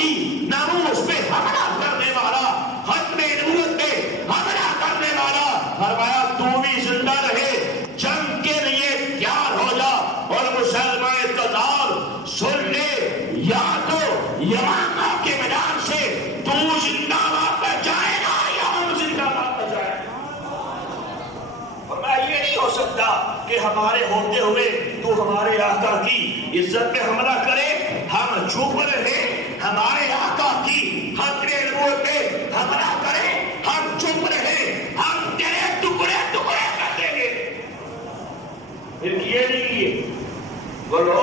کی ناموس پہ حملہ کرنے والا، ختم نبوت پہ حملہ کرنے والا، فرمایا تو بھی زندہ رہے، جنگ کے لیے تیار ہو جا۔ اور مسلمان قطار سن لے، یا تو یمامہ کے میدان سے تو زندہ واپس جائے گا یا ہم زندہ واپس جائے گا۔ فرمایا یہ نہیں ہو سکتا کہ ہمارے ہوتے ہوئے تو ہمارے آقا کی عزت پہ حملہ کرے، ہم چپ رہے، ہمارے آقا کی ختم نبوت پہ حملہ کرے، ہم چپ رہے، ہم تیرے ٹکڑے ٹکڑے کر دیں گے۔ پھر کیے نہیں کیے؟ بولو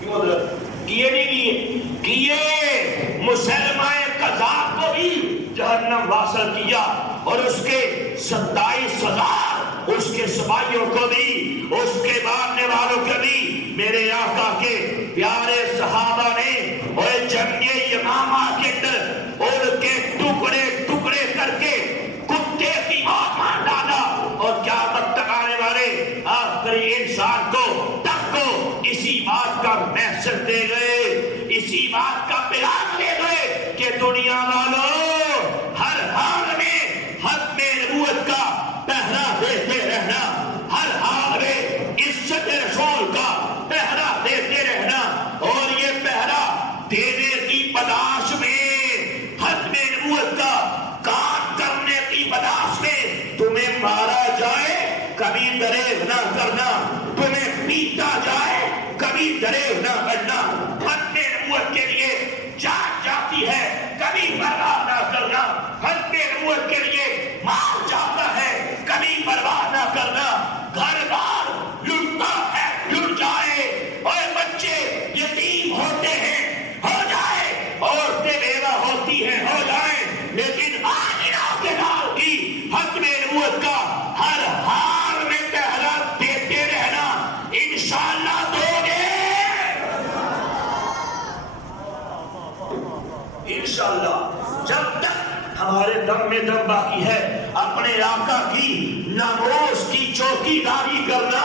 کیوں حضرت کیے نہیں کیے؟ کیے، مسلمان قذاب کو بھی جہنم واصل کیا، اور اس کے 27,000 اس کے سپاہیوں کو بھی، اس کے مارنے والوں کو بھی میرے آقا کے پیارے صحابہ نے اور جنگ یمامہ کے اندر ان کے ٹکڑے ٹکڑے کر کے کتے کی موت مار ڈالا۔ اور قیامت تک آنے والے آخری انسان کو تک کو اسی بات کا میسج دے گئے، اسی بات کا پیغام دے گئے کہ دنیا والوں ہر حال میں ختم نبوت کا پہرا دیتے رہنا، ہر حال میں عزت رسول کا پہرا دیتے رہنا، اور یہ پہرا دینے کی بداش میں، ختم نبوت کا کام کرنے کی بداش میں تمہیں مارا جائے کبھی دریغ نہ کرنا، تمہیں پیٹا جائے کبھی دریغ نہ کرنا، ختم نبوت کے لیے جان جاتی ہے کبھی پرواہ نہ کرنا، ختم نبوت کے لیے مال جاتا ہے کبھی پرواہ نہ کرنا، گھر بار لٹتا ہے لٹ جائے، اور بچے یتیم ہوتے ہیں ہو جائے، عورتیں بیوہ ہوتی ہیں ہو جائیں، لیکن آمنہ کے لال کی ختم نبوت کا ہر حال میں پہرا دیتے رہنا، انشاءاللہ دو گے، انشاءاللہ۔ جب تک ہمارے دم میں دم باقی ہے، اپنے آقا کی ناموس کی چوکی داری کرنا